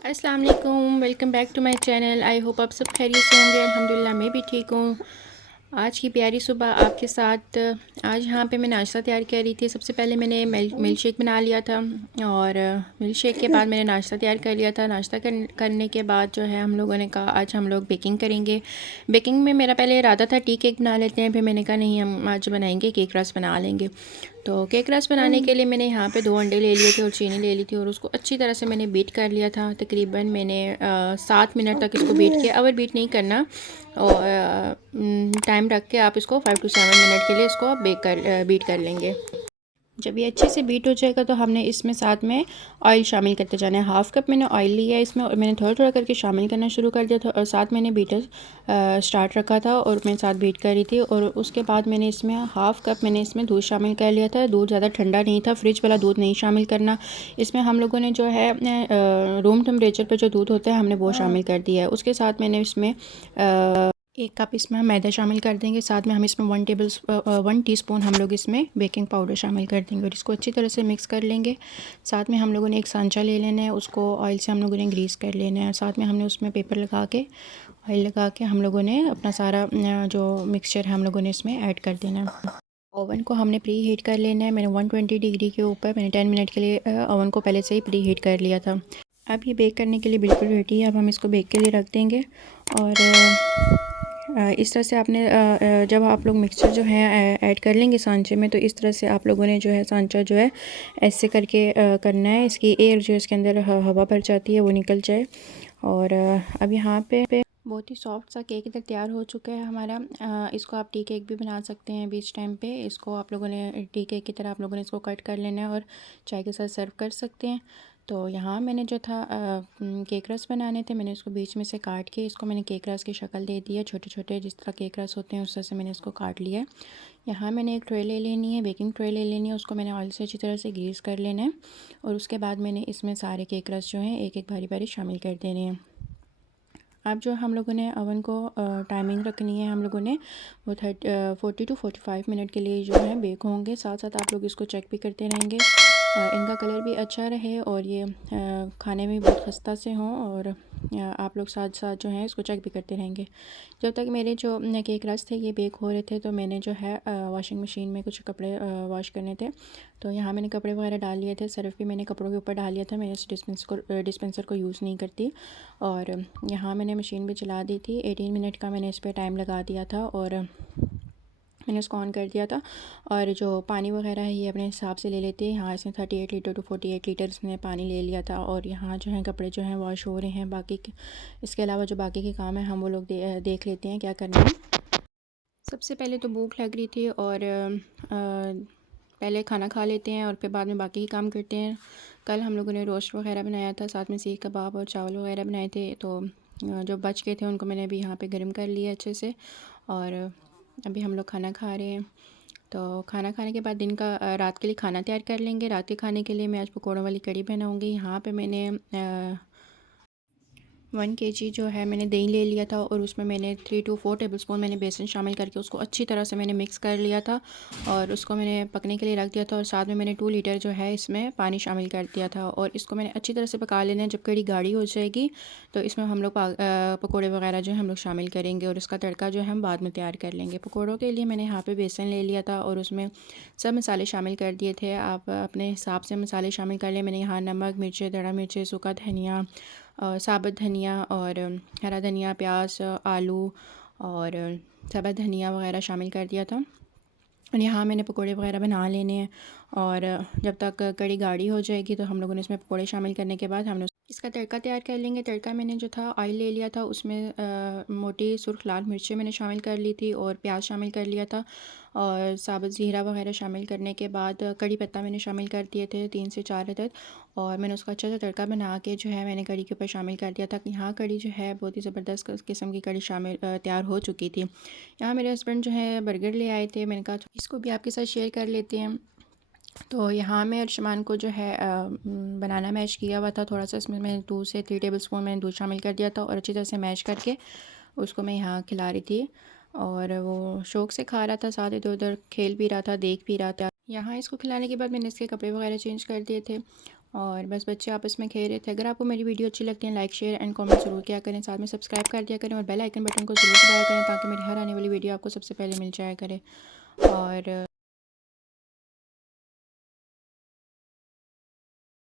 अस्सलाम वालेकुम, welcome back to my channel. I hope आप सब खैरियत से होंगे। अल्हम्दुलिल्लाह मैं भी ठीक हूँ। आज की प्यारी सुबह आपके साथ। आज यहाँ पे मैं नाश्ता तैयार कर रही थी। सबसे पहले मैंने मिल्क शेक बना लिया था और मिल्क शेक के बाद मैंने नाश्ता तैयार कर लिया था। नाश्ता करने के बाद जो है हम लोगों ने कहा आज हम लोग बेकिंग करेंगे। बेकिंग में मेरा पहले इरादा था टी केक बना लेते हैं, फिर मैंने कहा नहीं हम आज बनाएंगे केक रस बना लेंगे। तो केक रस बनाने के लिए मैंने यहाँ पे 2 अंडे ले लिए थे और चीनी ले ली थी और उसको अच्छी तरह से मैंने बीट कर लिया था। तकरीबन मैंने 7 मिनट तक इसको बीट किया। ओवर बीट नहीं करना और टाइम रख के आप इसको 5 to 7 मिनट के लिए इसको बीट कर लेंगे। जब ये अच्छे से बीट हो जाएगा तो हमने इसमें साथ में ऑयल शामिल करते जाना है। हाफ़ कप मैंने ऑयल लिया है इसमें और मैंने थोड़ा थोड़ा करके शामिल करना शुरू कर दिया था और साथ मैंने बीटर स्टार्ट रखा था और मैं साथ बीट कर रही थी। और उसके बाद मैंने इसमें हाफ़ कप मैंने इसमें दूध शामिल कर लिया था। दूध ज़्यादा ठंडा नहीं था, फ्रिज वाला दूध नहीं शामिल करना। इसमें हम लोगों ने जो है रूम टेम्परेचर पर जो दूध होता है हमने वो शामिल कर दिया है। उसके साथ मैंने इसमें 1 कप इसमें हम मैदा शामिल कर देंगे। साथ में हम इसमें 1 टीस्पून हम लोग इसमें बेकिंग पाउडर शामिल कर देंगे और इसको अच्छी तरह से मिक्स कर लेंगे। साथ में हम लोगों ने एक सांचा ले लेना है, उसको ऑयल से हम लोगों ने ग्रीस कर लेना है। साथ में हमने उसमें पेपर लगा के ऑयल लगा के हम लोगों ने अपना सारा जो मिक्सचर है हम लोगों ने इसमें ऐड कर देना है। ओवन को हमने प्री हीट कर लेना है। मैंने 120 डिग्री के ऊपर मैंने 10 मिनट के लिए ओवन को पहले से ही प्री हीट कर लिया था। अब ये बेक करने के लिए बिल्कुल रेडी है। अब हम इसको बेक के लिए रख देंगे और इस तरह से आपने जब आप लोग मिक्सचर जो है ऐड कर लेंगे सांचे में, तो इस तरह से आप लोगों ने जो है सांचा जो है ऐसे करके करना है। इसकी एयर जो इसके अंदर हवा भर जाती है वो निकल जाए। और अब यहाँ पे बहुत ही सॉफ्ट सा केक इधर तैयार हो चुका है हमारा। इसको आप टी केक भी बना सकते हैं बीच टाइम पे। इसको आप लोगों ने टी केक की तरह आप लोगों ने इसको कट कर लेना है और चाय के साथ सर्व कर सकते हैं। तो यहाँ मैंने जो था केक रस बनाने थे, मैंने इसको बीच में से काट के इसको मैंने केक रस की शक्ल दे दी है। छोटे छोटे जिस तरह केक रस होते हैं उस तरह से मैंने इसको काट लिया है। यहाँ मैंने एक ट्रे ले लेनी है, बेकिंग ट्रे ले लेनी है। उसको मैंने ऑयल से अच्छी तरह से ग्रीस कर लेना है और उसके बाद मैंने इसमें सारे केक रस जो हैं एक एक बारी बारी शामिल कर देने हैं। अब जो हम लोगों ने ओवन को टाइमिंग रखनी है, हम लोगों ने वो 40 to 45 मिनट के लिए जो है बेक होंगे। साथ साथ आप लोग इसको चेक भी करते रहेंगे इनका कलर भी अच्छा रहे और ये खाने में बहुत खस्ता से हों। और आप लोग साथ साथ जो है इसको चेक भी करते रहेंगे। जब तक मेरे जो केक रस थे ये बेक हो रहे थे तो मैंने जो है वॉशिंग मशीन में कुछ कपड़े वॉश करने थे। तो यहाँ मैंने कपड़े वगैरह डाल लिए थे। सर्फ भी मैंने कपड़ों के ऊपर डाल लिया था। मैंने इस डिस्पेंसर को यूज़ नहीं करती। और यहाँ मैंने मशीन भी चला दी थी। 18 मिनट का मैंने इस पर टाइम लगा दिया था और मैंने उसको ऑन कर दिया था। और जो पानी वगैरह है ये अपने हिसाब से ले लेते हैं। यहाँ इसने 38 लीटर टू 48 लीटर इसने पानी ले लिया था। और यहाँ जो है कपड़े जो हैं वॉश हो रहे हैं। इसके अलावा जो बाकी के काम है हम वो लोग देख लेते हैं क्या करना है। सबसे पहले तो भूख लग रही थी और पहले खाना खा लेते हैं और फिर बाद में बाकी के काम करते हैं। कल हम लोगों ने रोस्ट वगैरह बनाया था, साथ में सीख कबाब और चावल वगैरह बनाए थे। तो जो बच गए थे उनको मैंने अभी यहाँ पे गर्म कर लिया अच्छे से और अभी हम लोग खाना खा रहे हैं। तो खाना खाने के बाद दिन का रात के लिए खाना तैयार कर लेंगे। रात के खाने के लिए मैं आज पकौड़ों वाली कड़ी बनाऊँगी। यहाँ पे मैंने 1 केजी जो है मैंने दही ले लिया था और उसमें मैंने 3 to 4 टेबलस्पून मैंने बेसन शामिल करके उसको अच्छी तरह से मैंने मिक्स कर लिया था और उसको मैंने पकने के लिए रख दिया था। और साथ में मैंने 2 लीटर जो है इसमें पानी शामिल कर दिया था और इसको मैंने अच्छी तरह से पका लेना है। जब कड़ी गाढ़ी हो जाएगी तो इसमें हम लोग पकौड़े वगैरह जो है हम लोग शामिल करेंगे और इसका तड़का जो है हम बाद में तैयार कर लेंगे। पकौड़ों के लिए मैंने यहाँ पर बेसन ले लिया था और उसमें सब मसाले शामिल कर दिए थे। आप अपने हिसाब से मसाले शामिल कर लें। मैंने यहाँ नमक, मिर्चें, दड़ा मिर्चें, सूखा धनिया, साबुत धनिया और हरा धनिया, प्याज, आलू और साबुत धनिया वगैरह शामिल कर दिया था। और यहाँ मैंने पकोड़े वगैरह बना लेने हैं और जब तक कड़ी गाढ़ी हो जाएगी तो हम लोगों ने इसमें पकोड़े शामिल करने के बाद हमने इसका तड़का तैयार कर लेंगे। तड़का मैंने जो था ऑयल ले लिया था, उसमें मोटी सुर्ख लाल मिर्चें मैंने शामिल कर ली थी और प्याज शामिल कर लिया था और साबुत ज़ीरा वगैरह शामिल करने के बाद कड़ी पत्ता मैंने शामिल कर दिए थे 3 से 4 अदद। और मैंने उसका अच्छा सा तड़का बना के जो है मैंने कड़ी के ऊपर शामिल कर दिया था। यहाँ कड़ी जो है बहुत ही ज़बरदस्त किस्म की कड़ी शामिल तैयार हो चुकी थी। यहाँ मेरे हस्बैंड जो है बर्गर ले आए थे, मैंने कहा इसको भी आपके साथ शेयर कर लेते हैं। तो यहाँ मैं अर्शमान को जो है बनाना मैश किया हुआ था थोड़ा सा, इसमें मैंने 2 से 3 टेबलस्पून मैंने दूध शामिल कर दिया था और अच्छी तरह से मैश करके उसको मैं यहाँ खिला रही थी और वो शौक़ से खा रहा था, साथ इधर उधर खेल भी रहा था, देख भी रहा था। यहाँ इसको खिलाने के बाद मैंने इसके कपड़े वगैरह चेंज कर दिए थे और बस बच्चे आपस में खेल रहे थे। अगर आपको मेरी वीडियो अच्छी लगती है लाइक शेयर एंड कमेंट ज़रूर किया करें, साथ में सब्सक्राइब कर दिया करें और बेल आइकन बटन को ज़रूर दबाया करें ताकि मेरी हर आने वाली वीडियो आपको सबसे पहले मिल जाया करे। और